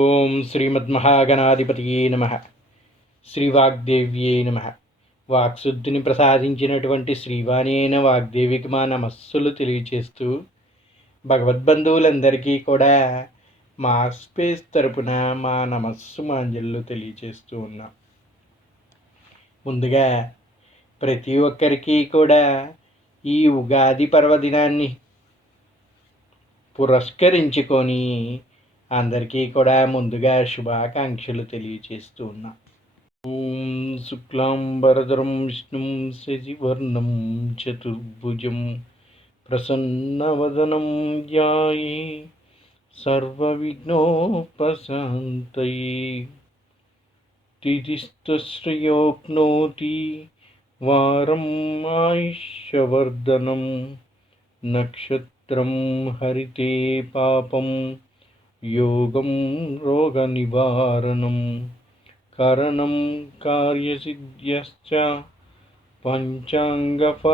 ఓం శ్రీమద్మహాగణాధిపతియే నమ. శ్రీవాగ్దేవ్యే నమ. వాక్శుద్ధిని ప్రసాదించినటువంటి శ్రీవాణి అయిన వాగ్దేవికి మా నమస్సులు తెలియచేస్తూ భగవద్బంధువులందరికీ కూడా మా స్పేస్ తరపున మా నమస్సు మాంజళ్ళు తెలియచేస్తూ ఉన్నాం. ముందుగా ప్రతి ఒక్కరికి కూడా ఈ ఉగాది పర్వదినాన్ని పురస్కరించుకొని అందరికీ కూడా ముందుగా శుభాకాంక్షలు తెలియచేస్తూ ఉన్నా. ఓం శుక్లాంబరధరం విష్ణుం శశివర్ణం చతుర్భుజం ప్రసన్నవదనం ధ్యాయే సర్వవిఘ్నోపశాంతయే. తిథిస్తశ్రయోప్నోతి వారం ఆయుష్యవర్ధనం నక్షత్రం హరితే పాపం యోగం రోగనివారణం కరణం కార్యసిద్ధ్యశ్చ పంచాంగఫలముత్తమం.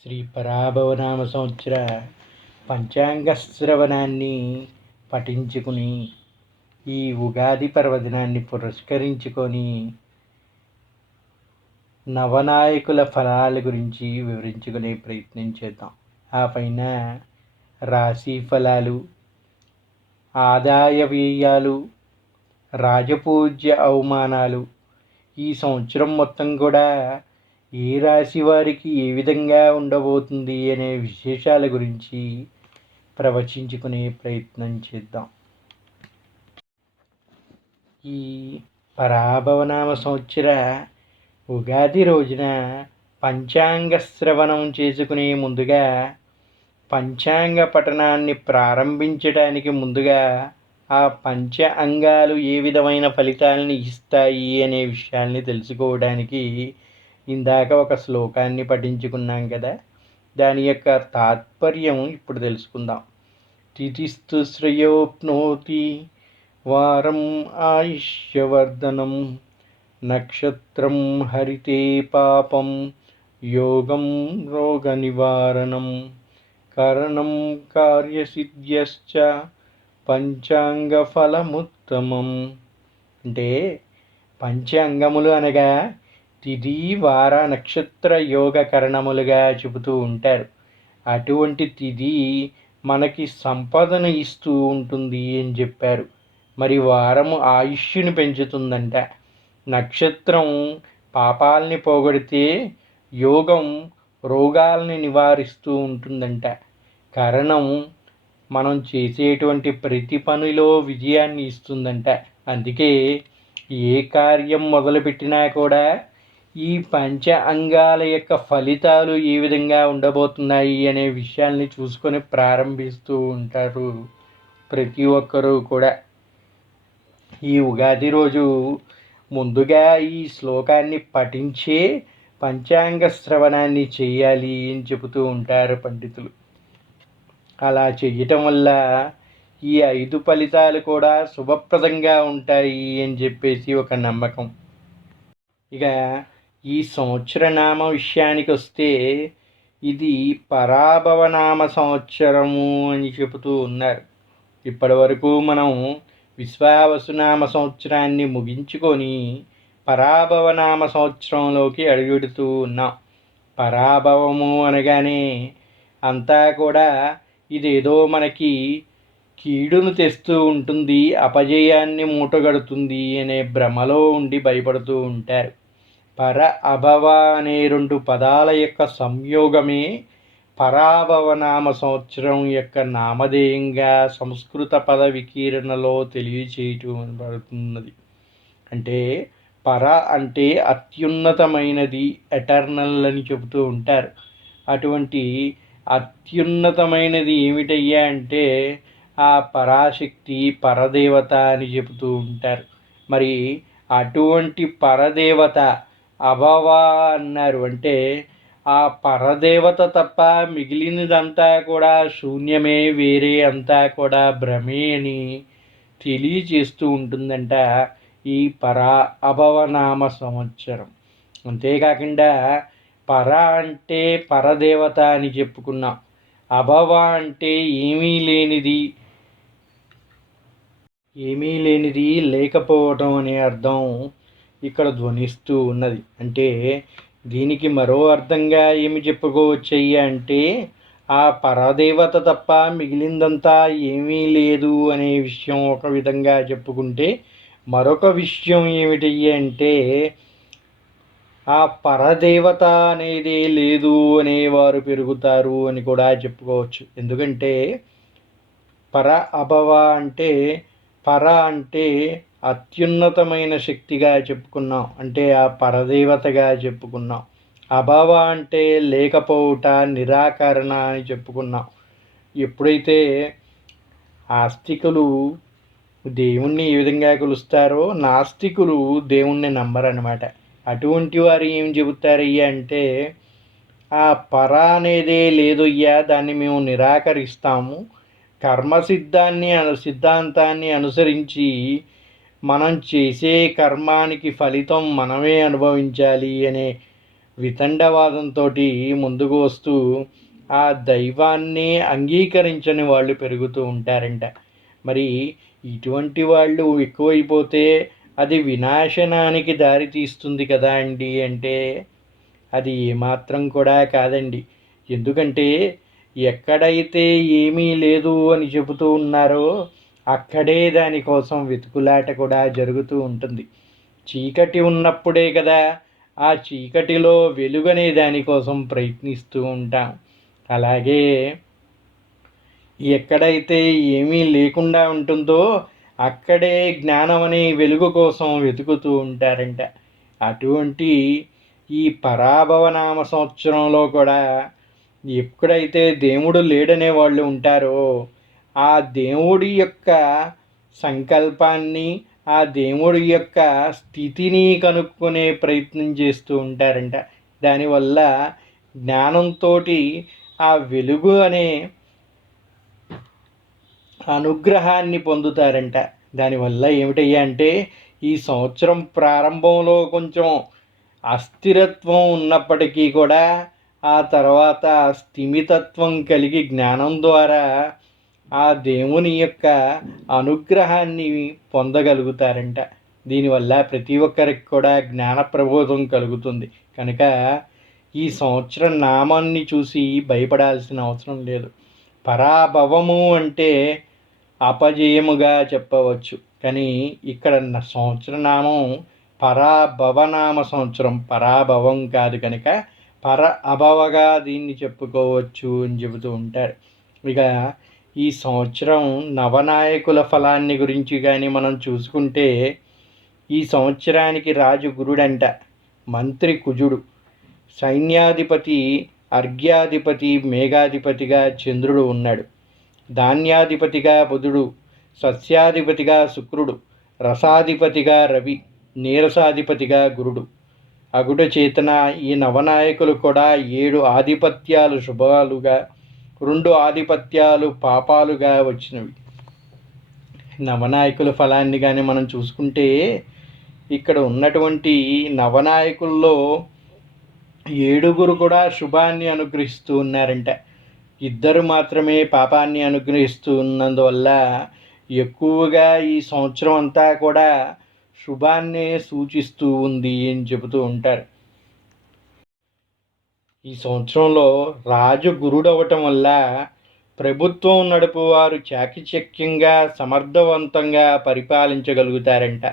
శ్రీ పరాభవనామ సంవత్సర పంచాంగ శ్రవణాన్ని పఠించుకుని ఈ ఉగాది పర్వదినాన్ని పురస్కరించుకొని నవనాయకుల ఫలాల గురించి వివరించుకునే ప్రయత్నం చేద్దాం. ఆ పైన రాశి ఫలాలు, ఆదాయ వ్యయాలు, రాజపూజ్య అవమానాలు, ఈ సంవత్సరం మొత్తం కూడా ఏ రాశి వారికి ఏ విధంగా ఉండబోతుంది అనే విశేషాల గురించి ప్రవచించుకునే ప్రయత్నం చేద్దాం. ఈ పరాభవనామ సంవత్సర ఉగాది రోజున పంచాంగ శ్రవణం చేసుకునే ముందుగా పంచాంగ పఠనాన్ని ప్రారంభించడానికి ముందుగా ఆ పంచ అంగాలు ఏ విధమైన ఫలితాలని ఇస్తాయి అనే విషయాల్ని తెలుసుకోవడానికి ఇందాక ఒక శ్లోకాన్ని పఠించుకున్నాం కదా, దాని యొక్క తాత్పర్యం ఇప్పుడు తెలుసుకుందాం. తిథిస్తు శ్రేయోప్నోతి వారం ఆయుష్యవర్ధనం నక్షత్రం హరితే పాపం యోగం రోగ నివారణం కరణం కార్యసిద్ధ్యశ్చ పంచాంగఫలముత్తమం. అంటే పంచాంగములు అనగా తిథి వార నక్షత్ర యోగ కరణములుగా చెబుతూ ఉంటారు. అటువంటి తిథి మనకి సంపదను ఇస్తూ ఉంటుంది అని చెప్పారు. మరి వారము ఆయుష్యుని పెంచుతుందంట. నక్షత్రం పాపాలని పోగొడితే యోగం రోగాల్ని నివారిస్తూ ఉంటుందంట. కరణం మనం చేసేటువంటి ప్రతి పనిలో విజయాన్ని ఇస్తుందంట. అందుకే ఏ కార్యం మొదలుపెట్టినా కూడా ఈ పంచ అంగాల యొక్క ఫలితాలు ఏ విధంగా ఉండబోతున్నాయి అనే విషయాల్ని చూసుకొని ప్రారంభిస్తూ ఉంటారు ప్రతి ఒక్కరూ కూడా. ఈ ఉగాది రోజు ముందుగా ఈ శ్లోకాన్ని పఠించే పంచాంగ శ్రవణాన్ని చేయాలి అని చెబుతూ ఉంటారు పండితులు. అలా చేయటం వల్ల ఈ 5 ఫలితాలు కూడా శుభప్రదంగా ఉంటాయి అని చెప్పేసి ఒక నమ్మకం. ఇక ఈ సంవత్సరనామ విషయానికి వస్తే ఇది పరాభవనామ సంవత్సరము అని చెబుతూ ఉన్నారు. ఇప్పటి వరకు మనం విశ్వావసునామ సంవత్సరాన్ని ముగించుకొని పరాభవనామ సంవత్సరంలోకి అడుగుడుతూ ఉన్నాం. పరాభవము అనగానే అంతా కూడా ఇదేదో మనకి కీడును తెస్తూ ఉంటుంది, అపజయాన్ని మూటగడుతుంది అనే భ్రమలో ఉండి భయపడుతూ ఉంటారు. పర అభవ అనే 2 పదాల యొక్క సంయోగమే పరాభవనామ సంవత్సరం యొక్క నామధేయంగా సంస్కృత పద వికీరణలో తెలియచేయబడుతున్నది. అంటే పర అంటే అత్యున్నతమైనది, ఎటర్నల్ అని చెబుతూ ఉంటారు. అటువంటి అత్యున్నతమైనది ఏమిటయ్యా అంటే ఆ పరాశక్తి, పరదేవత అని చెబుతూ ఉంటారు. మరి అటువంటి పరదేవత అభవ అన్నారు. అంటే ఆ పరదేవత తప్ప మిగిలినదంతా కూడా శూన్యమే, వేరే అంతా కూడా భ్రమే అని తెలియచేస్తూ ఉంటుందంట ఈ అభవనామ సంవత్సరం. అంతేకాకుండా పర అంటే పరదేవత అని చెప్పుకున్నాం. అభవ అంటే ఏమీ లేనిది, ఏమీ లేనిది లేకపోవటం అనే అర్థం ఇక్కడ ధ్వనిస్తూ ఉన్నది. అంటే దీనికి మరో అర్థంగా ఏమి చెప్పుకోవచ్చయ్యా అంటే, ఆ పరదేవత తప్ప మిగిలిందంతా ఏమీ లేదు అనే విషయం ఒక విధంగా చెప్పుకుంటే, మరొక విషయం ఏమిటయ్యా అంటే, ఆ పరదేవత అనేది లేదు అనేవారు పెరుగుతారు అని కూడా చెప్పుకోవచ్చు. ఎందుకంటే పర అభవ అంటే, పర అంటే అత్యున్నతమైన శక్తిగా చెప్పుకున్నాం, అంటే ఆ పరదేవతగా చెప్పుకున్నాం. అభవ అంటే లేకపోవుట, నిరాకరణ అని చెప్పుకున్నాం. ఎప్పుడైతే ఆస్తికులు దేవుణ్ణి ఏ విధంగా కొలుస్తారో నాస్తికులు దేవుణ్ణి నమ్మరన్నమాట. అటువంటి వారు ఏం చెబుతారయ్యా అంటే, ఆ పర అనేదే లేదయ్యా, దాన్ని మేము నిరాకరిస్తాము. సిద్ధాంతాన్ని అనుసరించి మనం చేసే కర్మానికి ఫలితం మనమే అనుభవించాలి అనే వితండవాదంతో ముందుకు వస్తూ ఆ దైవాన్ని అంగీకరించని వాళ్ళు పెరుగుతూ ఉంటారంట. మరి ఇటువంటి వాళ్ళు ఎక్కువైపోతే అది వినాశనానికి దారి తీస్తుంది కదా అండి అంటే, అది ఏమాత్రం కూడా కాదండి. ఎందుకంటే ఎక్కడైతే ఏమీ లేదు అని చెబుతూ ఉన్నారో అక్కడే దానికోసం వెతుకులాట కూడా జరుగుతూ ఉంటుంది. చీకటి ఉన్నప్పుడే కదా ఆ చీకటిలో వెలుగనే దానికోసం ప్రయత్నిస్తూ ఉంటాం. అలాగే ఎక్కడైతే ఏమీ లేకుండా ఉంటుందో అక్కడే జ్ఞానం అనే వెలుగు కోసం వెతుకుతూ ఉంటారంట. అటువంటి ఈ పరాభవనామ సంవత్సరంలో కూడా ఎక్కడైతే దేవుడు లేడనే వాళ్ళు ఉంటారో ఆ దేవుడి యొక్క సంకల్పాన్ని, ఆ దేవుడి యొక్క స్థితిని కనుక్కునే ప్రయత్నం చేస్తూ ఉంటారంట. దానివల్ల జ్ఞానంతో ఆ వెలుగు అనే అనుగ్రహాన్ని పొందుతారంట. దానివల్ల ఏమిటయ్యా అంటే, ఈ సంవత్సరం ప్రారంభంలో కొంచెం అస్థిరత్వం ఉన్నప్పటికీ కూడా ఆ తర్వాత స్థిమితత్వం కలిగి జ్ఞానం ద్వారా ఆ దేవుని యొక్క అనుగ్రహాన్ని పొందగలుగుతారంట. దీనివల్ల ప్రతి ఒక్కరికి కూడా జ్ఞాన ప్రబోధం కలుగుతుంది. కనుక ఈ సంవత్సరం నామాన్ని చూసి భయపడాల్సిన అవసరం లేదు. పరాభవము అంటే అపజయముగా చెప్పవచ్చు. కానీ ఇక్కడ సంవత్సరనామం పరాభవనామ సంవత్సరం, పరాభవం కాదు. కనుక పర అభవగా దీన్ని చెప్పుకోవచ్చు అని చెబుతూ ఉంటారు. ఇక ఈ సంవత్సరం నవనాయకుల ఫలాన్ని గురించి కానీ మనం చూసుకుంటే, ఈ సంవత్సరానికి రాజు గురుడంట, మంత్రి కుజుడు, సైన్యాధిపతి అర్ఘ్యాధిపతి మేఘాధిపతిగా చంద్రుడు ఉన్నాడు, ధాన్యాధిపతిగా బుధుడు, సస్యాధిపతిగా శుక్రుడు, రసాధిపతిగా రవి, నీరసాధిపతిగా గురుడు అగుట చేతన ఈ నవనాయకులు కూడా 7 ఆధిపత్యాలు శుభాలుగా, 2 ఆధిపత్యాలు పాపాలుగా వచ్చినవి. నవనాయకుల ఫలాన్ని కానీ మనం చూసుకుంటే, ఇక్కడ ఉన్నటువంటి నవనాయకుల్లో 7 కూడా శుభాన్ని అనుగ్రహిస్తూ ఉన్నారంట. 2 మాత్రమే పాపాన్ని అనుగ్రహిస్తూ ఉన్నందువల్ల ఎక్కువగా ఈ సంవత్సరం అంతా కూడా శుభాన్నే సూచిస్తూ ఉంది అని చెబుతూ ఉంటారు. ఈ సంవత్సరంలో రాజు గురుడవటం వల్ల ప్రభుత్వం నడుపువారు చాకచక్యంగా సమర్థవంతంగా పరిపాలించగలుగుతారంట.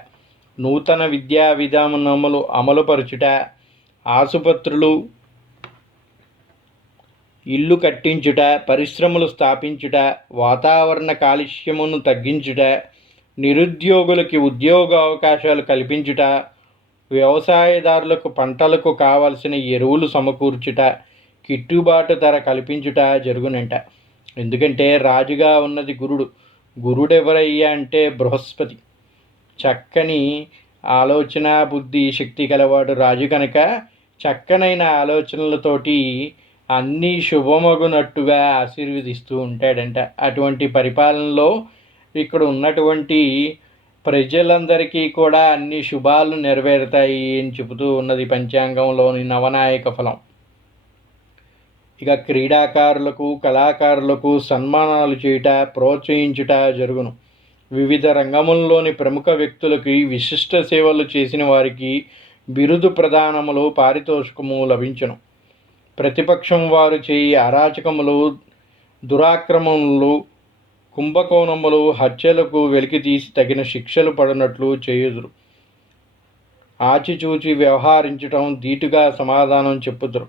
నూతన విద్యా విధానములు అమలుపరచుట, ఆసుపత్రులు, ఇల్లు కట్టించుట, పరిశ్రమలు స్థాపించుట, వాతావరణ కాలుష్యమును తగ్గించుట, నిరుద్యోగులకి ఉద్యోగ అవకాశాలు కల్పించుట, వ్యవసాయదారులకు పంటలకు కావలసిన ఎరువులు సమకూర్చుట, గిట్టుబాటు ధర కల్పించుట జరుగునంట. ఎందుకంటే రాజుగా ఉన్నది గురుడు. గురుడెవరయ్యా అంటే బృహస్పతి. చక్కని ఆలోచన బుద్ధి శక్తి గలవాడు రాజు కనుక చక్కనైన ఆలోచనలతోటి అన్నీ శుభమగునట్టుగా ఆశీర్వదిస్తూ ఉంటాడంట. అటువంటి పరిపాలనలో ఇక్కడ ఉన్నటువంటి ప్రజలందరికీ కూడా అన్ని శుభాలు నెరవేరుతాయి అని చెబుతూ ఉన్నది పంచాంగంలోని నవనాయక ఫలం. ఇక క్రీడాకారులకు, కళాకారులకు సన్మానాలు చేయుట, ప్రోత్సహించుట జరుగును. వివిధ రంగముల్లోని ప్రముఖ వ్యక్తులకి, విశిష్ట సేవలు చేసిన వారికి బిరుదు ప్రదానములు, పారితోషికము లభించును. ప్రతిపక్షం వారు చేయి అరాచకములు, దురాక్రమములు, కుంభకోణములు, హత్యలకు వెలికితీసి తగిన శిక్షలు పడినట్లు చేయుదురు. ఆచిచూచి వ్యవహరించటం, ధీటుగా సమాధానం చెప్పుదురు.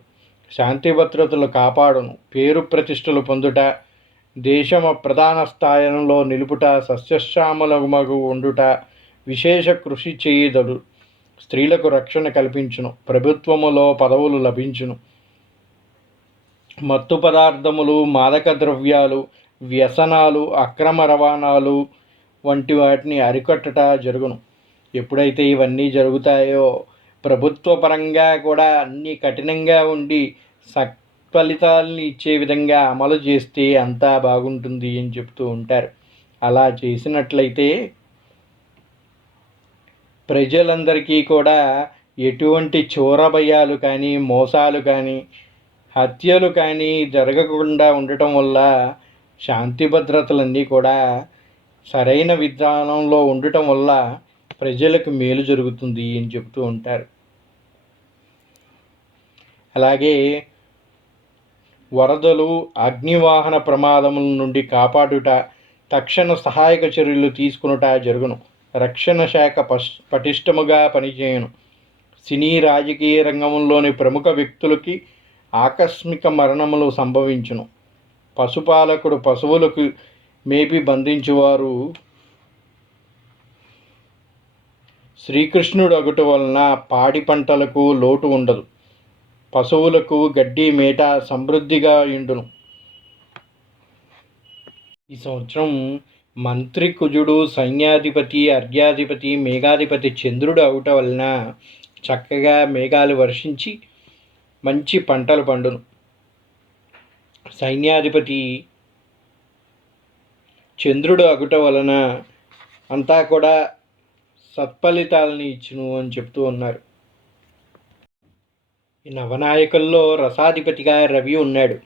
శాంతి భద్రతలు కాపాడును. పేరు ప్రతిష్టలు పొందుట, దేశమ ప్రధాన స్థానంలో నిలుపుట, సస్యశ్యామలమగు ఉండుట, విశేష కృషి చేయుదడు. స్త్రీలకు రక్షణ కల్పించును. ప్రభుత్వములో పదవులు లభించును. మత్తు పదార్థములు, మాదక ద్రవ్యాలు, వ్యసనాలు, అక్రమ రవాణాలు వంటి వాటిని అరికట్టట జరుగును. ఎప్పుడైతే ఇవన్నీ జరుగుతాయో ప్రభుత్వ పరంగా కూడా అన్నీ కఠినంగా ఉండి సత్ఫలితాలని ఇచ్చే విధంగా అమలు చేస్తే అంతా బాగుంటుంది అని చెప్తూ ఉంటారు. అలా చేసినట్లయితే ప్రజలందరికీ కూడా ఎటువంటి చోరభయాలు కానీ, మోసాలు కానీ, హత్యలు కానీ జరగకుండా ఉండటం వల్ల శాంతి భద్రతలన్నీ కూడా సరైన విధానంలో ఉండటం వల్ల ప్రజలకు మేలు జరుగుతుంది అని చెబుతూ ఉంటారు. అలాగే వరదలు, అగ్నివాహన ప్రమాదముల నుండి కాపాడుట, తక్షణ సహాయక చర్యలు తీసుకునుట జరుగును. రక్షణ శాఖ పటిష్టముగా పనిచేయును. సినీ రాజకీయ రంగంలోని ప్రముఖ వ్యక్తులకి ఆకస్మిక మరణములు సంభవించును. పశుపాలకుడు పశువులకు మేపి బంధించువారు శ్రీకృష్ణుడు అగుట వలన పాడి పంటలకు లోటు ఉండదు. పశువులకు గడ్డి మేట సమృద్ధిగా ఉండును. ఈ సంవత్సరం మంత్రి కుజుడు, సైన్యాధిపతి, అర్ఘ్యాధిపతి, మేఘాధిపతి చంద్రుడు అవుట వలన చక్కగా మేఘాలు వర్షించి మంచి పంటలు పండును. సైన్యాధిపతి చంద్రుడు అగుట వలన అంతా కూడా సత్ఫలితాలని ఇచ్చును అని చెప్తూ ఉన్నారు. ఈ నవనాయకుల్లో రసాధిపతిగా రవి ఉన్నాడు.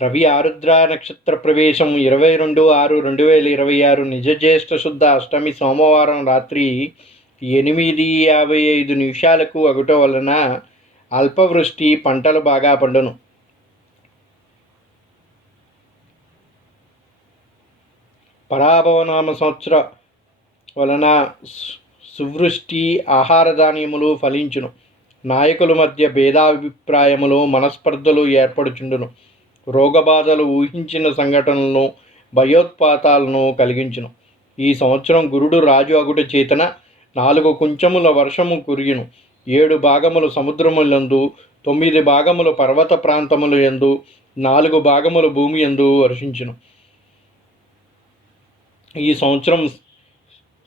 రవి ఆరుద్ర నక్షత్ర ప్రవేశం 22/6/2026 నిజ జ్యేష్ఠ శుద్ధ అష్టమి సోమవారం రాత్రి 8:55 అగుట వలన అల్పవృష్టి, పంటలు బాగా పండును. పరాభవనామ సంవత్సర వలన సువృష్టి, ఆహార ధాన్యములు ఫలించును. నాయకుల మధ్య భేదాభిప్రాయములు, మనస్పర్ధలు ఏర్పడుచుండును. రోగబాధలు, ఊహించిన సంఘటనలను, భయోత్పాతాలను కలిగించును. ఈ సంవత్సరం గురుడు రాజు అగుట చేతన 4 కుంచముల వర్షము కురియును. 7 భాగములు సముద్రములందు, 9 భాగములు పర్వత ప్రాంతముల యందు, 4 భాగములు భూమి యందు వర్షించును. ఈ సంవత్సరం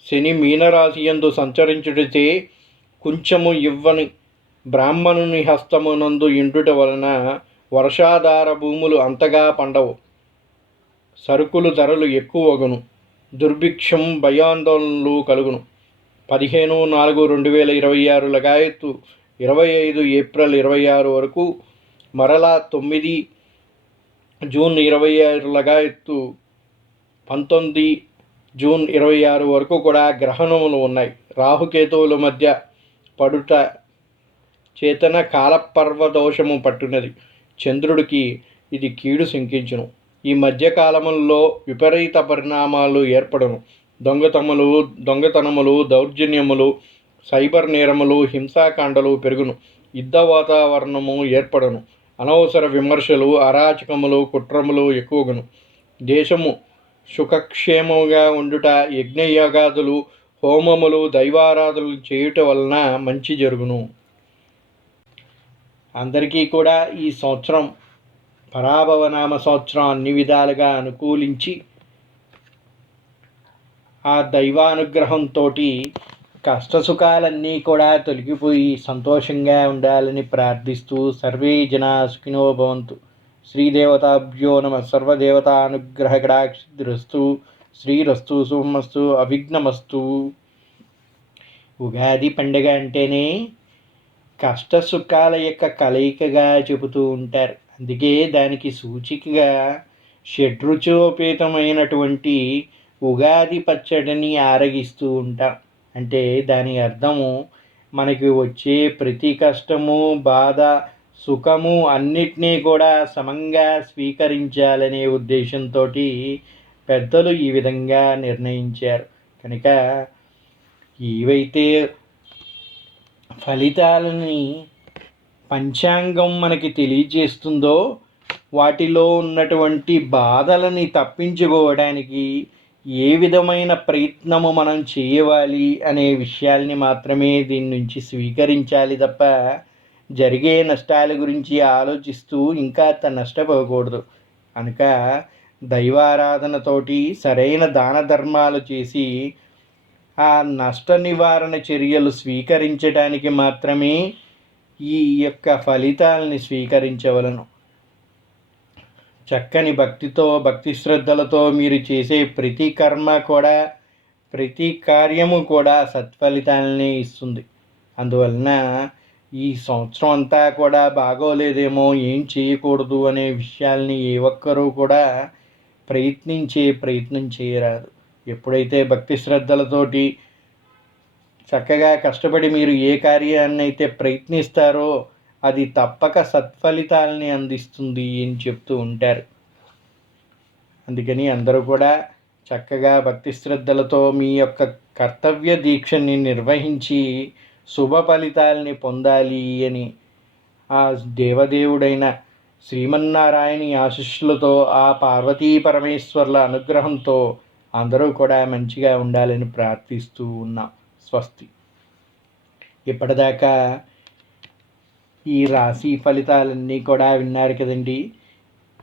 శని మీనరాశి యందు సంచరించుడితే కొంచెము ఇవ్వని బ్రాహ్మణుని హస్తమునందు ఇండుట వలన వర్షాధార భూములు అంతగా పండవు. సరుకులు ధరలు ఎక్కువగును. దుర్భిక్షం, భయాందోళనలు కలుగును. 15/4/2026 లగాయత్తు 25 ఏప్రిల్ 26 వరకు, మరలా 9 జూన్ 26 లగాయత్తు 19 జూన్ 26 వరకు కూడా గ్రహణములు ఉన్నాయి. రాహుకేతువుల మధ్య పడుట చేతన కాలపర్వ దోషము పట్టునది. చంద్రుడికి ఇది కీడు శంకించును. ఈ మధ్యకాలములలో విపరీత పరిణామాలు ఏర్పడును. దొంగతనములు, దౌర్జన్యములు, సైబర్ నేరములు, హింసాకాండలు పెరుగును. యుద్ధ వాతావరణము ఏర్పడును. అనవసర విమర్శలు, అరాచకములు, కుట్రములు ఎక్కువగును. దేశము సుఖక్షేమముగా ఉండుట, యజ్ఞయాగాదులు, హోమములు, దైవారాధనలు చేయుట వలన మంచి జరుగును. అందరికీ కూడా ఈ సంవత్సరం పరాభవనామ సంవత్సరం అన్ని విధాలుగా అనుకూలించి ఆ దైవానుగ్రహంతో కష్టసుఖాలన్నీ కూడా తొలగిపోయి సంతోషంగా ఉండాలని ప్రార్థిస్తూ సర్వే జనా సుఖినో భవంతు. శ్రీదేవతాభ్యో నమ. సర్వదేవతానుగ్రహ కటాక్షిరస్తు. శ్రీరస్తు, శుభమస్తు, అవిఘ్నమస్తు. ఉగాది పండుగ అంటేనే కష్టసుఖాల యొక్క కలయికగా చెబుతూ ఉంటారు. అందుకే దానికి సూచికగా షడ్రుచోపేతమైనటువంటి ఉగాది పచ్చడిని ఆరగిస్తూ ఉంటాం. అంటే దాని అర్థము మనకి వచ్చే ప్రతి కష్టము, బాధ, సుఖము అన్నిటినీ కూడా సమంగా స్వీకరించాలనే ఉద్దేశంతో పెద్దలు ఈ విధంగా నిర్ణయించారు. కనుక ఏవైతే ఫలితాలని పంచాంగం మనకి తెలియజేస్తుందో వాటిలో ఉన్నటువంటి బాధలని తప్పించుకోవడానికి ఏ విధమైన ప్రయత్నము మనం చేయవాలి అనే విషయాల్ని మాత్రమే దీని నుంచి స్వీకరించాలి తప్ప జరిగే నష్టాల గురించి ఆలోచిస్తూ ఇంకా నష్టపోకూడదు. కనుక దైవారాధనతోటి సరైన దాన ధర్మాలు చేసి ఆ నష్ట నివారణ చర్యలు స్వీకరించడానికి మాత్రమే ఈ యొక్క ఫలితాలని స్వీకరించవలను. చక్కని భక్తితో, భక్తి శ్రద్ధలతో మీరు చేసే ప్రతి కర్మ కూడా, ప్రతి కార్యము కూడా సత్ఫలితాలనే ఇస్తుంది. అందువలన ఈ సంవత్సరం అంతా కూడా బాగోలేదేమో, ఏం చేయకూడదు అనే విషయాల్ని ఏ ఒక్కరూ కూడా ప్రయత్నం చేయరాదు. ఎప్పుడైతే భక్తి శ్రద్ధలతోటి చక్కగా కష్టపడి మీరు ఏ కార్యాన్ని అయితే ప్రయత్నిస్తారో అది తప్పక సత్ఫలితాలని అందిస్తుంది అని చెప్తూ ఉంటారు. అందుకని అందరూ కూడా చక్కగా భక్తి శ్రద్ధలతో మీ యొక్క కర్తవ్య దీక్షని నిర్వహించి శుభ ఫలితాలని పొందాలి అని ఆ దేవదేవుడైన శ్రీమన్నారాయణి ఆశీస్సులతో, ఆ పార్వతీ పరమేశ్వర్ల అనుగ్రహంతో అందరూ కూడా మంచిగా ఉండాలని ప్రార్థిస్తూ ఉన్నాం. స్వస్తి. ఇప్పటిదాకా ఈ రాశి ఫలితాలన్నీ కూడా విన్నారు కదండి.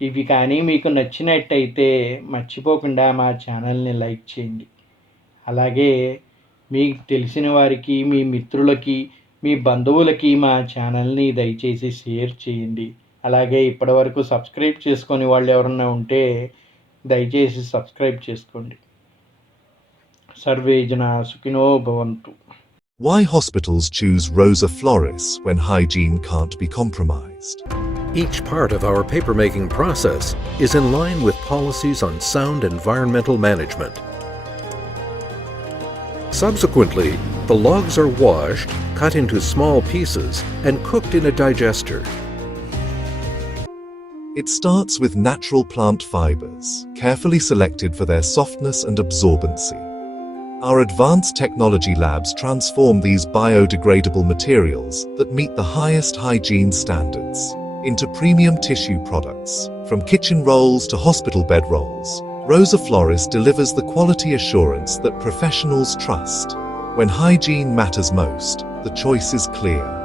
ఇవి కానీ మీకు నచ్చినట్టయితే మర్చిపోకుండా మా ఛానల్ని లైక్ చేయండి. అలాగే మీకు తెలిసిన వారికి, మీ మిత్రులకి, మీ బంధువులకి మా ఛానల్ని దయచేసి షేర్ చేయండి. అలాగే ఇప్పటివరకు సబ్స్క్రైబ్ చేసుకొని వాళ్ళు ఎవరన్నా ఉంటే దయచేసి సబ్స్క్రైబ్ చేసుకోండి. సర్వే జనా సుఖినో భవంతు. Why hospitals choose Rosa Floris when hygiene can't be compromised? Each part of our papermaking process is in line with policies on sound environmental management. Subsequently, the logs are washed, cut into small pieces, and cooked in a digester. It starts with natural plant fibers, carefully selected for their softness and absorbency. Our advanced technology labs transform these biodegradable materials that meet the highest hygiene standards into premium tissue products. From kitchen rolls to hospital bed rolls, Rosa Floris delivers the quality assurance that professionals trust. When hygiene matters most, the choice is clear.